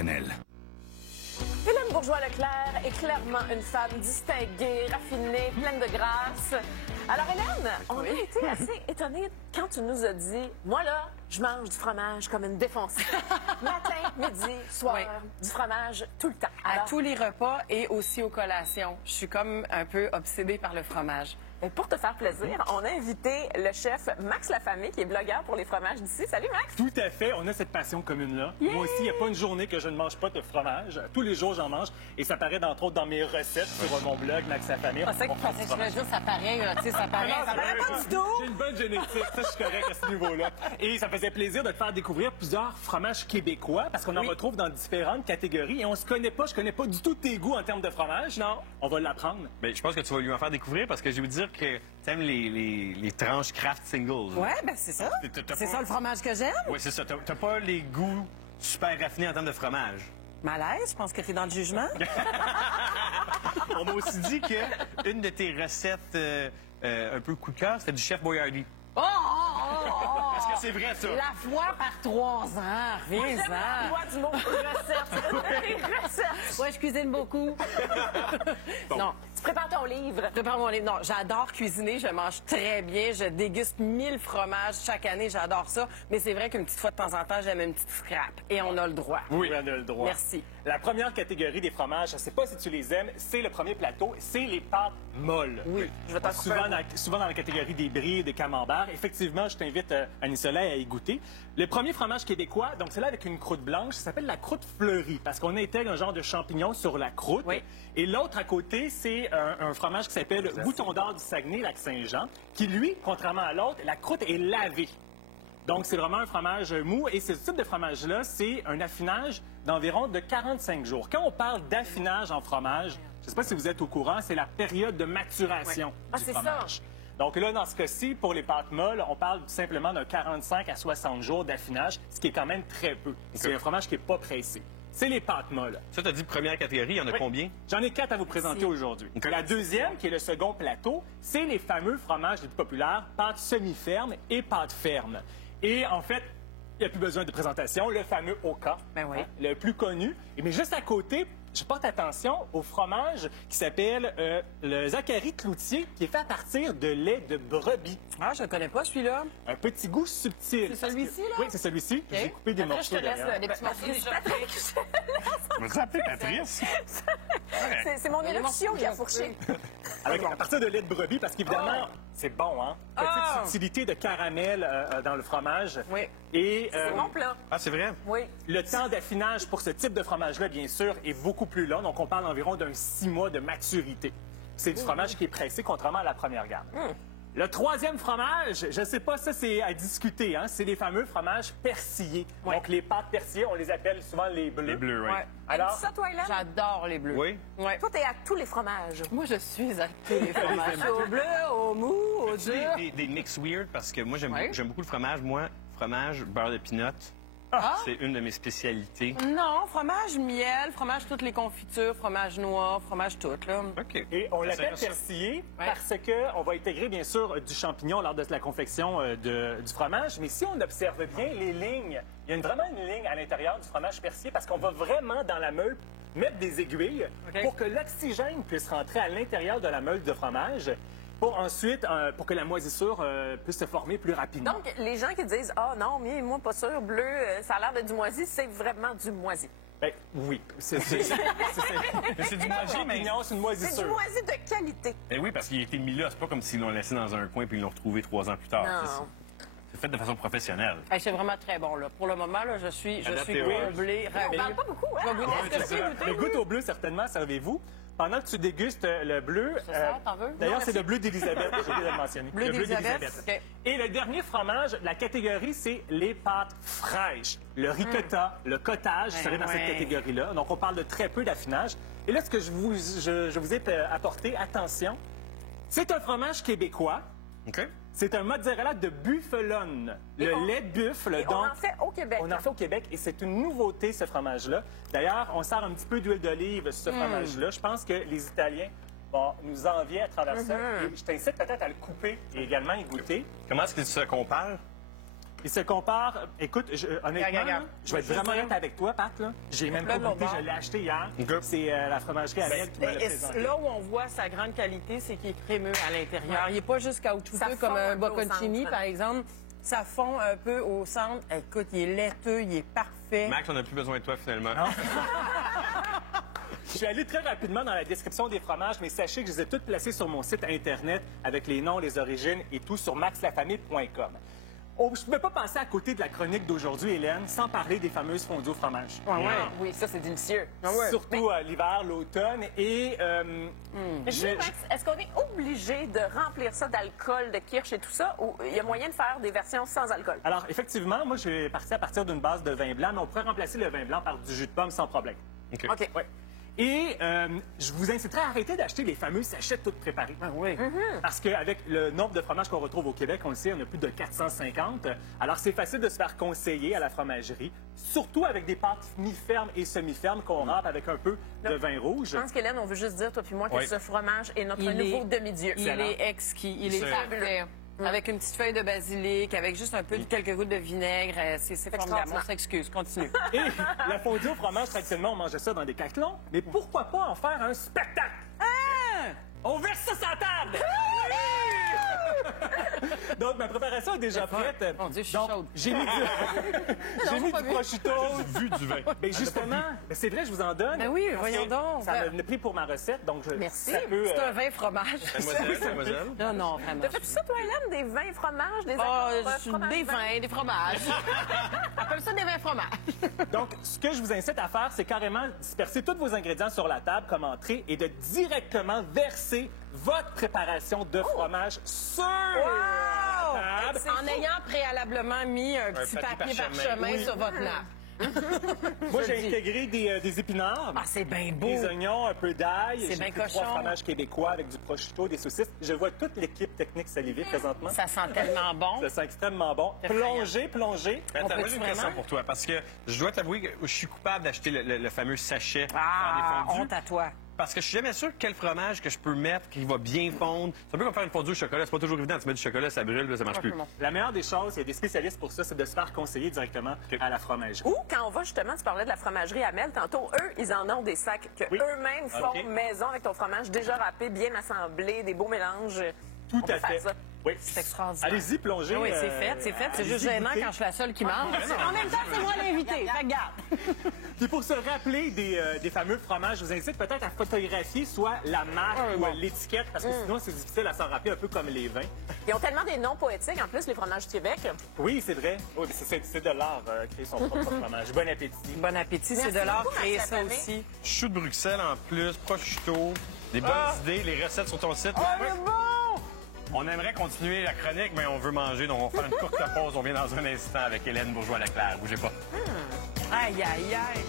Hélène Bourgeois-Leclerc est clairement une femme distinguée, raffinée, pleine de grâce. Alors Hélène, on a été assez étonnés quand tu nous as dit « Moi là, je mange du fromage comme une défoncée. Matin, midi, soir, du fromage tout le temps. » À tous les repas et aussi aux collations. Je suis comme un peu obsédée par le fromage. Et pour te faire plaisir, on a invité le chef Max Lafamée, qui est blogueur pour les fromages d'ici. Salut Max! Tout à fait, on a cette passion commune-là. Moi aussi, il n'y a pas une journée que je ne mange pas de fromage. Tous les jours, j'en mange. Et ça paraît, entre autres, dans mes recettes sur mon blog, Max Lafamée. C'est ça que je veux dire, ça paraît, tu sais, ça paraît. Ça paraît pas du tout! J'ai une bonne génétique, ça, je suis correct à ce niveau-là. Et ça faisait plaisir de te faire découvrir plusieurs fromages québécois, parce qu'on en retrouve dans différentes catégories. Et on se connaît pas, je connais pas du tout tes goûts en termes de fromage. Non. On va l'apprendre. Bien, je pense que tu vas lui en faire découvrir, parce que je vais vous dire que t'aimes les tranches craft singles. Ouais, ben c'est ça. C'est ça le fromage que j'aime. Oui, c'est ça. T'as pas les goûts super raffinés en termes de fromage. Malaise, je pense que t'es dans le jugement. On m'a aussi dit que une de tes recettes un peu coup de cœur, c'était du chef Boyardee. Est-ce que c'est vrai, ça? La fois par 3 ans, reviens-en. Moi, du mot recette. Ouais, je cuisine beaucoup. Non. Tu prépares ton livre. Prépare mon livre. Non, j'adore cuisiner, je mange très bien, je déguste 1000 fromages chaque année, j'adore ça. Mais c'est vrai qu'une petite fois de temps en temps, j'aime une petite scrap. Et on a le droit. Oui, on a le droit. Merci. La première catégorie des fromages, je ne sais pas si tu les aimes, c'est le premier plateau, c'est les pâtes molles. Oui, je vais t'en couper Souvent dans la catégorie des brie, des camemberts. Effectivement, je t'invite, Annie Soleil, à y goûter. Le premier fromage québécois, donc c'est là avec une croûte blanche, ça s'appelle la croûte fleurie, parce qu'on intègre un genre de champignon sur la croûte. Oui. Et l'autre à côté, c'est un fromage qui s'appelle Bouton d'or du Saguenay, Lac-Saint-Jean, qui lui, contrairement à l'autre, la croûte est lavée. Donc, c'est vraiment un fromage mou. Et ce type de fromage-là, c'est un affinage d'environ de 45 jours. Quand on parle d'affinage en fromage, je ne sais pas si vous êtes au courant, c'est la période de maturation du c'est fromage. ça. Donc là, dans ce cas-ci, pour les pâtes molles, on parle tout simplement d'un 45 à 60 jours d'affinage, ce qui est quand même très peu. C'est un fromage qui n'est pas pressé. C'est les pâtes molles. Ça, t'as dit première catégorie, il y en a combien? J'en ai 4 à vous présenter aujourd'hui. La deuxième, qui est le second plateau, c'est les fameux fromages les plus populaires, pâtes semi-fermes et pâtes fermes. Et en fait, il n'y a plus besoin de présentation, le fameux Oka, Ben oui. le plus connu. Mais juste à côté, je porte attention au fromage qui s'appelle le Zacharie Cloutier, qui est fait à partir de lait de brebis. Ah, je ne connais pas celui-là. Un petit goût subtil. C'est celui-ci, là? Oui, c'est celui-ci. J'ai coupé des Après, morceaux je te laisse derrière. des petits morceaux déjà. Tu m'as appelé Patrice? C'est mon éruption qui a fourché. Avec, à partir de lait de brebis, parce qu'évidemment, c'est bon, hein? Petite subtilité de caramel dans le fromage. Oui. Et C'est mon plat. Ah, c'est vrai? Oui. le temps d'affinage pour ce type de fromage-là, bien sûr, est beaucoup plus long. Donc, on parle environ d'un 6 mois de maturité. C'est du fromage qui est pressé, contrairement à la première gamme. Le troisième fromage, je ne sais pas, ça c'est à discuter, hein? C'est les fameux fromages persillés. Donc, les pâtes persillées, on les appelle souvent les bleus. Les bleus, oui. Ouais. Alors, Ça, toi, Hélène? J'adore les bleus. Oui? Ouais. Toi, t'es à tous les fromages. Moi, je suis à tous les fromages. Au bleu, au mou, au dur. Des mix weird, parce que moi, j'aime Ouais. beaucoup le fromage. Moi, fromage, beurre de pinot, c'est une de mes spécialités. Non, fromage miel, fromage toutes les confitures, fromage noir, fromage tout, là. OK. et on l'appelle Intéressant. persillé parce qu'on va intégrer, bien sûr, du champignon lors de la confection du fromage. Mais si on observe bien les lignes, il y a vraiment une ligne à l'intérieur du fromage persillé parce qu'on va vraiment dans la meule mettre des aiguilles pour que l'oxygène puisse rentrer à l'intérieur de la meule de fromage pour ensuite, pour que la moisissure puisse se former plus rapidement. Donc, les gens qui disent « Ah non, mais moi, pas sûr, bleu, ça a l'air de du moisi », c'est vraiment du moisi. Ben, oui, c'est C'est du moisi, mais... champignon, c'est une C'est moisissure. du moisi de qualité. Ben oui, parce qu'il a été mis là. C'est pas comme s'ils l'ont laissé dans un coin puis ils l'ont retrouvé 3 ans plus tard. Non. C'est fait de façon professionnelle. Hey, c'est vraiment très bon, là. Pour le moment, là, je suis Adapté, comblée, On ravie. parle pas beaucoup, hein? Je vais goûter. Est-ce que tu peux goûter? Le goutte au bleu, certainement, servez-vous. Pendant que tu dégustes le bleu... C'est ça, t'en veux? D'ailleurs, Non, c'est le bleu d'Élisabeth, j'ai déjà mentionné. Bleu Le d'Élisabeth, OK. Et le dernier fromage, la catégorie, c'est les pâtes fraîches. Le ricotta, le cottage serait dans cette catégorie-là. Donc, on parle de très peu d'affinage. Et là, ce que je vous ai apporté, attention, c'est un fromage québécois. OK. C'est un mozzarella de buffalone. Le lait de buffle, Et donc... on en fait au Québec. On en fait au Québec et c'est une nouveauté, ce fromage-là. D'ailleurs, on sert un petit peu d'huile d'olive sur ce fromage-là. Je pense que les Italiens vont nous envier à travers ça. Et je t'incite peut-être à le couper et également y goûter. Comment est-ce qu'il se compare? Il se compare. Écoute, honnêtement, Regarde. là, je vais être vraiment honnête avec toi, Pat. Là. J'ai même pas Là, goûté, bon. je l'ai acheté hier. OK. C'est la fromagerie Amel qui me l'a présenté. Là où on voit sa grande qualité, c'est qu'il est crémeux à l'intérieur. Il n'est pas juste Ça caoutchouteux fond comme un un peu au bocconcini, centre. par exemple. Ça fond un peu au centre. Écoute, il est laiteux, il est parfait. Max, on n'a plus besoin de toi, finalement. Je suis allé très rapidement dans la description des fromages, mais sachez que je les ai toutes placés sur mon site Internet avec les noms, les origines et tout sur maxlafamille.com. Oh, je ne pouvais pas passer à côté de la chronique d'aujourd'hui, Hélène, sans parler des fameuses fondues au fromage. Oui, ça, c'est délicieux. Surtout l'hiver, l'automne. Et Mais dis-moi, Max, est-ce qu'on est obligé de remplir ça d'alcool, de kirsch et tout ça, ou il y a moyen de faire des versions sans alcool? Alors, effectivement, moi, je vais partir à partir d'une base de vin blanc, mais on pourrait remplacer le vin blanc par du jus de pomme sans problème. OK. OK. Ouais. Et je vous inciterai à arrêter d'acheter les fameux sachets tout préparés. Oui. Parce qu'avec le nombre de fromages qu'on retrouve au Québec, on le sait, on a plus de 450. Alors, c'est facile de se faire conseiller à la fromagerie, surtout avec des pâtes mi-fermes et semi-fermes qu'on râpe avec un peu de vin rouge. Je pense qu'Hélène, on veut juste dire, toi puis moi, que Oui. ce fromage est notre Il nouveau est- demi-dieu. Il est exquis, il est C'est- parfait. Avec une petite feuille de basilic, avec juste un peu de quelques gouttes de vinaigre, c'est formidable. On s'excuse, continue. Et la fondue au fromage, traditionnellement, on mangeait ça dans des caclons. Mais pourquoi pas en faire un spectacle? On verse ça sur la table! Donc, ma préparation est déjà prête. Mon Dieu, je suis Donc, chaude. J'ai mis du prosciutto. Vu du vin. Mais justement, mais c'est vrai, je vous en donne. Ben oui, Parce voyons que donc. Ça m'a pris pour ma recette, donc Merci. ça peut... C'est un vin fromage. Mademoiselle. Non, non, vraiment. T'as fait ça, toi, Hélène? Des vins fromages, des Ah, fromages des vins, des fromages. Appelle ça des vins fromages. Donc, ce que je vous incite à faire, c'est carrément disperser tous vos ingrédients sur la table comme entrée et de directement verser votre préparation de fromage sur la table. En ayant préalablement mis un petit papier papier parchemin. parchemin Oui. sur votre nappe. Moi, je j'ai dis. intégré des épinards. Ah, c'est bien beau. Des oignons, un peu d'ail. C'est J'ai bien pris 3 cochon. fromages québécois avec du prosciutto, des saucisses. Je vois toute l'équipe technique saliver présentement. Ça sent tellement bon. Ça sent extrêmement bon. Effrayant. Plongez. Attends, moi, peut-tu j'ai une question vraiment? pour toi, parce que je dois t'avouer que je suis coupable d'acheter le fameux sachet Ah, dans les fondus. honte à toi. Parce que je suis jamais sûr quel fromage que je peux mettre qui va bien fondre. C'est un peu comme faire une fondue au chocolat. C'est pas toujours évident. Tu mets du chocolat, ça brûle, là, ça marche plus. La meilleure des choses, il y a des spécialistes pour ça, c'est de se faire conseiller directement à la fromagerie. Ou quand on va justement, tu parlais de la fromagerie Amel, tantôt, eux, ils en ont des sacs que Oui. eux-mêmes font OK. maison avec ton fromage déjà râpé, bien assemblé, des beaux mélanges. Tout On peut à faire fait. ça. Oui. C'est extraordinaire. Allez-y, plongez. Oui, c'est fait, c'est fait. C'est juste allez-y, gênant goûtez. quand je suis la seule qui mange. En même temps, c'est moi l'invité. Fait que regarde. Puis pour se rappeler des fameux fromages, je vous incite peut-être à photographier soit la marque ou l'étiquette, parce que sinon, c'est difficile à s'en rappeler, un peu comme les vins. Ils ont tellement des noms poétiques, en plus, les fromages du Québec. Oui, c'est vrai. Oui, mais c'est de l'art, créer son propre fromage. Bon appétit. Bon appétit, c'est Merci de l'art beaucoup, créer Max ça Lafamée. aussi. Chou de Bruxelles en plus, prosciutto, des bonnes idées, les recettes sur ton site. Oui. On aimerait continuer la chronique, mais on veut manger, donc on va faire une courte pause. On vient dans un instant avec Hélène Bourgeois-Leclerc. Bougez pas. Aïe, aïe, aïe.